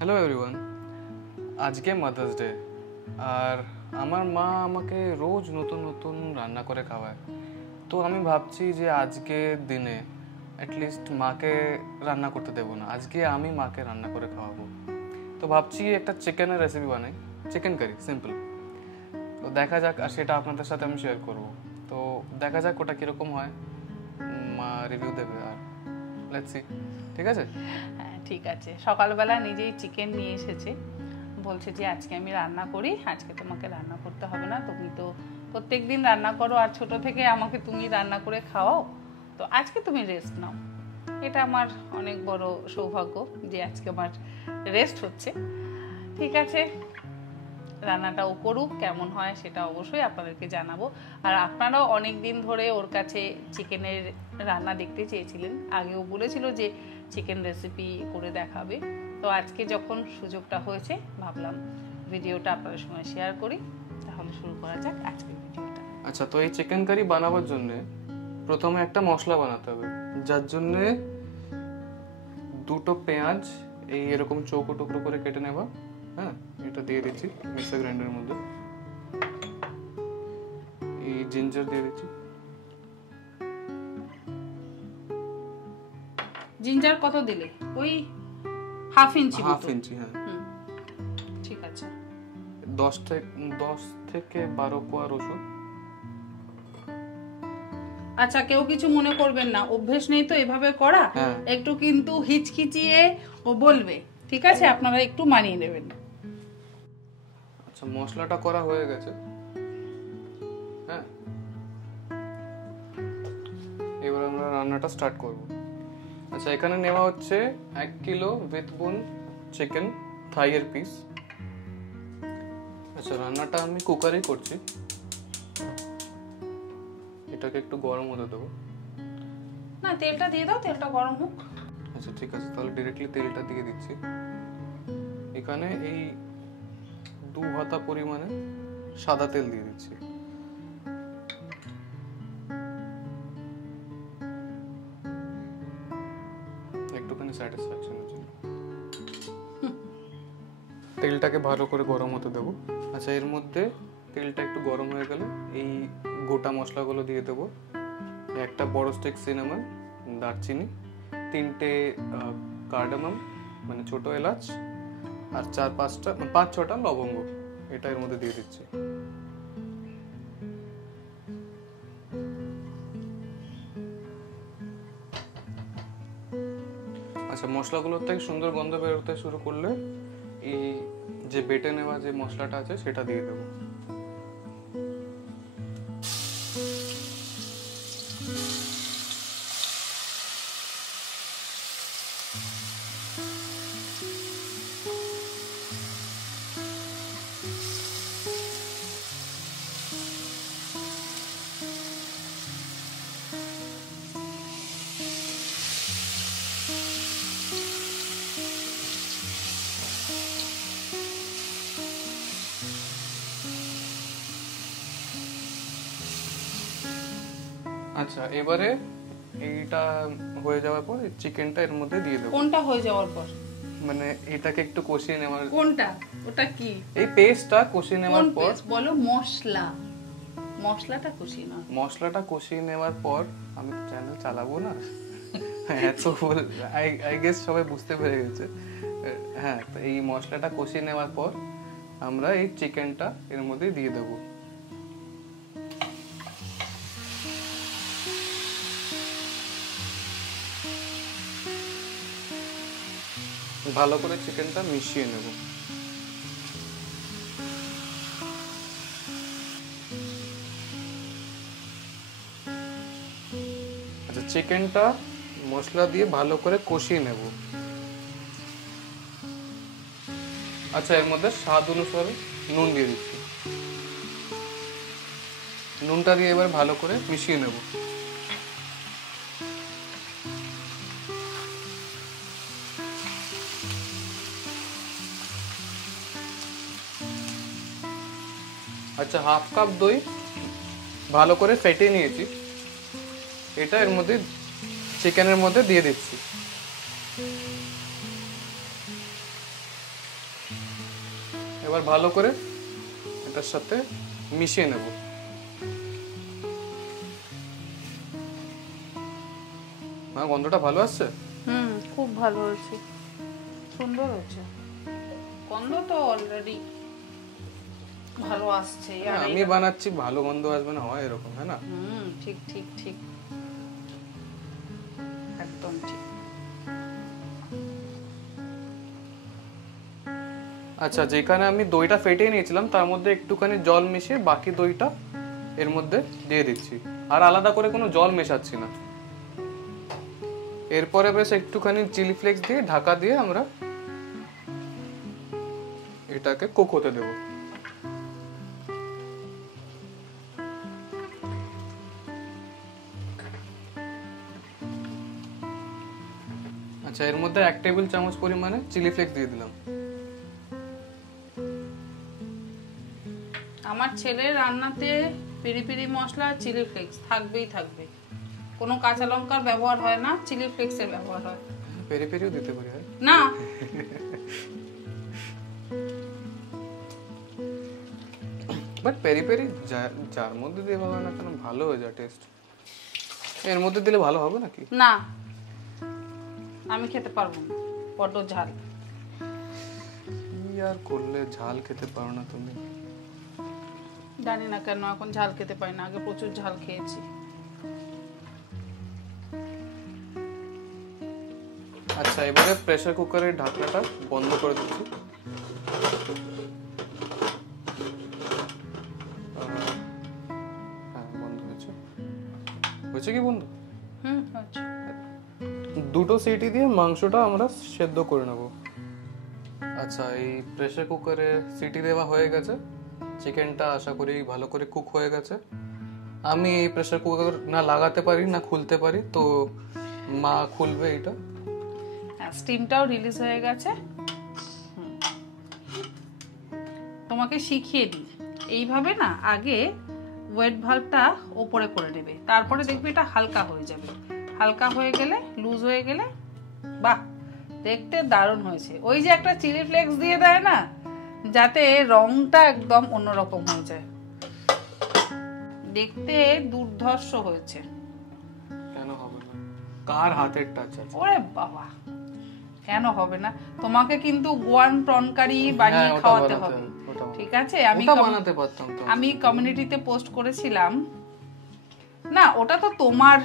Hello everyone, আজকে mother's day. আর আমার মা আমাকে রোজ নতুন নতুন রান্না করে খাওয়ায়। তো আমি ভাবছি যে আজকের দিনে অ্যাটলিস্ট মাকে রান্না করতে দেবো না, আজকে আমি মাকে রান্না করে খাওয়াবো। তো ভাবছি একটা চিকেনের রেসিপি বানাই, চিকেন কারি, সিম্পল। তো দেখা যাক, আর সেটা আপনাদের সাথে আমি শেয়ার করব। তো দেখা যাক ওটা কীরকম হয়, মা রিভিউ দেবে। আর লেটস সি, ঠিক আছে? হ্যাঁ ঠিক আছে। সকালবেলা নিজেই চিকেন নিয়ে এসেছে, বলছে যে আজকে আমি রান্না করি, আজকে তোমাকে রান্না করতে হবে না, তুমি তো প্রত্যেক দিন রান্না করো আর ছোট থেকে আমাকে তুমি রান্না করে খাওয়াও, তো আজকে তুমি রেস্ট নাও। এটা আমার অনেক বড় সৌভাগ্য যে আজকে আমার রেস্ট হচ্ছে। ঠিক আছে, রান্নাটাও করুক, কেমন হয় সেটা অবশ্যই আপনাদেরকে জানাবো। আর আপনারাও অনেক দিন ধরে ওর কাছে চিকেনের রান্না দেখতে চেয়েছিলেন, আগেও বলেছিল যে চিকেন রেসিপি করে দেখাবে। তো আজকে যখন সুযোগটা হয়েছে ভাবলাম ভিডিওটা আপনাদের সঙ্গে শেয়ার করি। তাহলে শুরু করা যাক আজকের ভিডিওটা। আচ্ছা, তো এই চিকেন কারি বানাবার জন্য প্রথমে একটা মশলা বানাতে হবে, যার জন্য দুটো পেঁয়াজ এই এরকম চৌকো টুকরো করে কেটে নেবা। হ্যাঁ, এটা দিয়ে দিচ্ছি মিক্সার গ্রাইন্ডারের মধ্যে। এই জিঞ্জার দিয়ে দিচ্ছি। জিঞ্জার কত দিলে? ওই হাফ ইঞ্চি। হ্যাঁ ঠিক আছে। 10 থেকে 12 কোয়া রসুন। আচ্ছা, কেউ কিছু মনে করবেন না, অভ্যেস নেই তো এভাবে করা, একটু কিন্তু হিচকিচিয়ে ও বলবে, ঠিক আছে? আপনারা একটু মানিয়ে নেবেন। আচ্ছা, মশলাটা করা হয়ে গেছে। হ্যাঁ, এবার আমরা রান্নাটা স্টার্ট করব। আচ্ছা, এখানে নেওয়া হচ্ছে 1 কিলো উইথ বোন চিকেন থাইয়ের পিস। আচ্ছা, রান্নাটা আমি কুকারেই করছি। এটাকে একটু গরম হতে দেবো। না, তেলটা দিয়ে দাও, তেলটা গরম হোক। আচ্ছা ঠিক আছে, তাহলে ডিরেক্টলি তেলটা দিয়ে দিচ্ছি। এখানে এই 2 হাতা পরিমাণে সাদা তেল দিয়ে দিচ্ছি। একটুখানি স্যাটিসফ্যাকশনের জন্য তেলটাকে ভালো করে গরম হতে দেবো। আচ্ছা, এর মধ্যে তেলটা একটু গরম হয়ে গেলে এই গোটা মশলাগুলো দিয়ে দেবো। একটা বড় স্টিক সিনামন, দারচিনি, 3টে কার্ডামাম মানে ছোট এলাচ, আর 5-6টা লবঙ্গ, এটা এর মধ্যে দিয়ে দিচ্ছি। আচ্ছা, মশলাগুলোর থেকে সুন্দর গন্ধ বেরোতে শুরু করলে এই যে বেটে নেওয়া যে মশলাটা আছে সেটা দিয়ে দেবো। আচ্ছা, এবারে এইটা হয়ে যাওয়ার পর চিকেনটা এর মধ্যে দিয়ে দেবো। কোনটা হয়ে যাওয়ার পর? মানে এটাকে একটু কষিয়ে নেওয়ার। কোনটা? ওটা কি? এই পেস্টটা কষিয়ে নেওয়ার পর। বলো মশলা। মশলাটা কষিয়ে নাও। মশলাটা কষিয়ে নেওয়ার পর, আমি তো চ্যানেল চালাবো না, এত আই গেস সবাই বুঝতে পেরে গেছে। হ্যাঁ, তো এই মশলাটা কষিয়ে নেওয়ার পর আমরা এই চিকেনটা এর মধ্যে দিয়ে দেবো। ভালো করে চিকেনটা মিশিয়ে নেব। আচ্ছা, চিকেনটা মশলা দিয়ে ভালো করে কষিয়ে নেব। আচ্ছা, এর মধ্যে স্বাদ অনুসারে নুন দিয়ে দিচ্ছি। নুনটা দিয়ে এবার ভালো করে মিশিয়ে নেব। আচ্ছা, হাফ কাপ দই ভালো করে ফেটিয়ে নিয়েছি, এটা এর মধ্যে চিকেনের মধ্যে দিয়ে দিচ্ছি। এবার ভালো করে এটার সাথে মিশিয়ে নেব। মা গন্ধটা ভালো আসছে? খুব ভালো হয়েছে, সুন্দর হয়েছে। গন্ধ তো অলরেডি ভালো আসছে। আর আমি বানাচ্ছি, ভালো গন্ধ আসবে না হয় এরকম, হ্যাঁ না? ঠিক ঠিক ঠিক, একদম ঠিক। আচ্ছা, যেখানে আমি দইটা ফেটিয়ে নিয়েছিলাম তার মধ্যে একটুখানি জল মিশিয়ে বাকি দইটা এর মধ্যে দিয়ে দিচ্ছি, আর আলাদা করে কোনো জল মেশাচ্ছি না। এরপরে বেশ একটুখানি চিলি ফ্লেক্স দিয়ে ঢাকা দিয়ে আমরা এটাকে কুক হতে দেবো। আচ্ছা, এর মধ্যে 1 টেবিল চামচ পরিমাণে চিলি ফ্লেক্স দিয়ে দিলাম। আমার ছেলের রান্নাতে পেরি পেরি মশলা, চিলি ফ্লেক্স থাকবেই থাকবে। কোনো কাঁচা লঙ্কার ব্যবহার হয় না, চিলি ফ্লেক্সের ব্যবহার হয়। পেরি পেরিও দিতে পারি না। বাট পেরি পেরি যার মধ্যে দিয়ে হবে না কেন, ভালো হয়ে যায় টেস্ট। এর মধ্যে দিলে ভালো হবে নাকি? না, আমি খেতে পারবো না, বড্ড ঝাল। কি আর করলে, ঝাল খেতে পারো না তুমি? জানি না কেন এখন ঝাল খেতে পারি না, আগে প্রচুর ঝাল খেয়েছি। আচ্ছা, এবারে প্রেসার কুকারের ঢাকনাটা বন্ধ করে দিচ্ছি। হ্যাঁ, বন্ধ হয়েছে। হয়েছে কি বন্ধু? আচ্ছা। 2টো সিটি দিয়ে মাংসটা আমরা সেদ্ধ করে নেব। আচ্ছা, এই প্রেসার কুকারে সিটি দেওয়া হয়ে গেছে, চিকেনটা আশা করি ভালো করে কুক হয়ে গেছে। আমি এই প্রেসার কুকার না লাগাতে পারি না খুলতে পারি, তো মা খুলবে এটা। স্টিমটাও রিলিজ হয়ে গেছে। তোমাকে শিখিয়ে দিই, এইভাবে না আগে ওয়েট ভালভটা ওপরে করে নেবে, তারপরে দেখবে এটা হালকা হয়ে যাবে। হালকা হয়ে গেলে, লুজ হয়ে গেলে, বাহ, দেখতে দারুণ হয়েছে। ওই যে একটা চিলি ফ্লেক্স দিয়ে দেয় না, যাতে রংটা একদম অন্যরকম হয়ে যায়, দেখতে দুর্ধর্ষ হয়েছে। কেন হবে না? কার হাতের টাচ আছে? ওরে বাবা, কেন হবে না? তোমাকে কিন্তু গোয়ান প্রন কারি বানিয়ে খাওয়াতে হবে, ঠিক আছে? বানাতে পারতাম তো। আমি কমিউনিটিতে পোস্ট করেছিলাম না, ওটা তো তোমার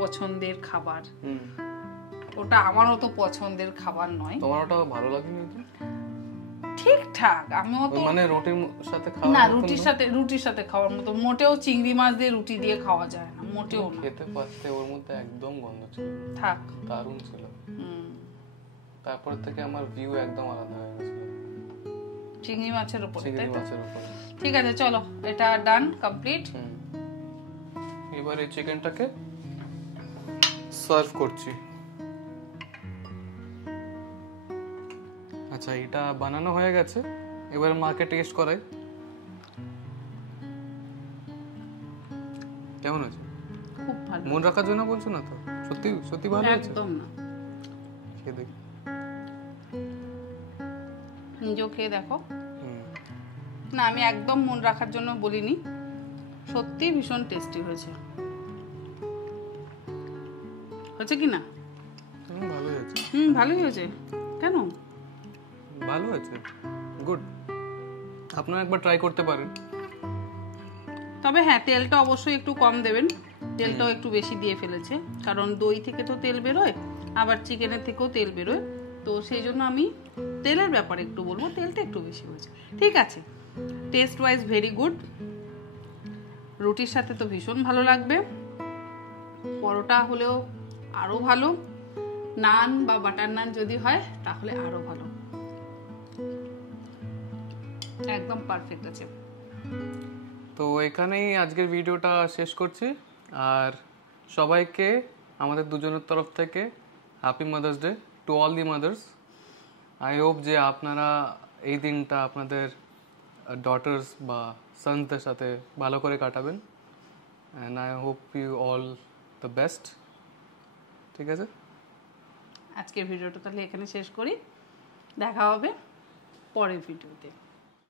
পছন্দের খাবার, ওটা আমারও তো পছন্দের খাবার নয়। তোমার ওটা ভালো লাগেনি? ঠিকঠাক, আমিও তো মানে রুটির সাথে খাওয়া না, রুটির সাথে খাওয়ার মতো মোটেও চিংড়ি মাছ দিয়ে রুটি দিয়ে খাওয়া যায় না, মোটেও না। খেতে পারতে, ওর মধ্যে একদম গন্ধ ছিল, থাক, দারুণ ছিল। তারপর থেকে আমার ভিউ একদম আলাদা হয়ে গেছিল চিংড়ি মাছের উপর। ঠিক আছে, চলো, এটা ডান, কমপ্লিট। এবার এই চিকেনটাকে সার্ভ করছি। আচ্ছা, এটা বানানো হয়ে গেছে, এবার মাকে টেস্ট করাই। কেমন আছে? খুব ভালো। মন রাখার জন্য বলছো না তো? সত্যি সত্যি ভালো আছে? একদম না, খেয়ে দেখি। নিজেও খেয়ে দেখো। না, আমি একদম মন রাখার জন্য বলিনি, সত্যি ভীষণ টেস্টি হয়েছে। হয়েছে কি না? ভালোই হয়েছে। ভালোই হয়েছে। কেন? ভালো হয়েছে, গুড। আপনারা একবার ট্রাই করতে পারেন। তবে হ্যাঁ, তেলটা অবশ্যই একটু কম দেবেন, তেলটাও একটু বেশি দিয়ে ফেলেছে, কারণ দই থেকে তো তেল বেরোয়, আবার চিকেনের থেকেও তেল বেরোয়, তো সেই জন্য আমি তেলের ব্যাপারে একটু বলবো, তেলটা একটু বেশি হয়েছে। ঠিক আছে, টেস্ট ওয়াইজ ভেরি গুড। রুটির সাথে তো ভীষণ ভালো লাগবে, পরোটা হলেও আরো ভালো, নান বা বাটার নান যদি হয় তাহলে আরো ভালো, একদম পারফেক্ট আছে। তো এখানেই আজকের ভিডিওটা শেষ করছি, আর সবাইকে আমাদের দুজনের তরফ থেকে happy mother's day to all the mother's. I hope যে আপনারা এই দিনটা আপনাদের ডটার্স বা সন্সদের সাথে ভালো করে কাটাবেন, and I hope you all the best. ঠিক আছে, আজকের ভিডিওটা তাহলে এখানে শেষ করি, দেখা হবে পরের ভিডিওতে।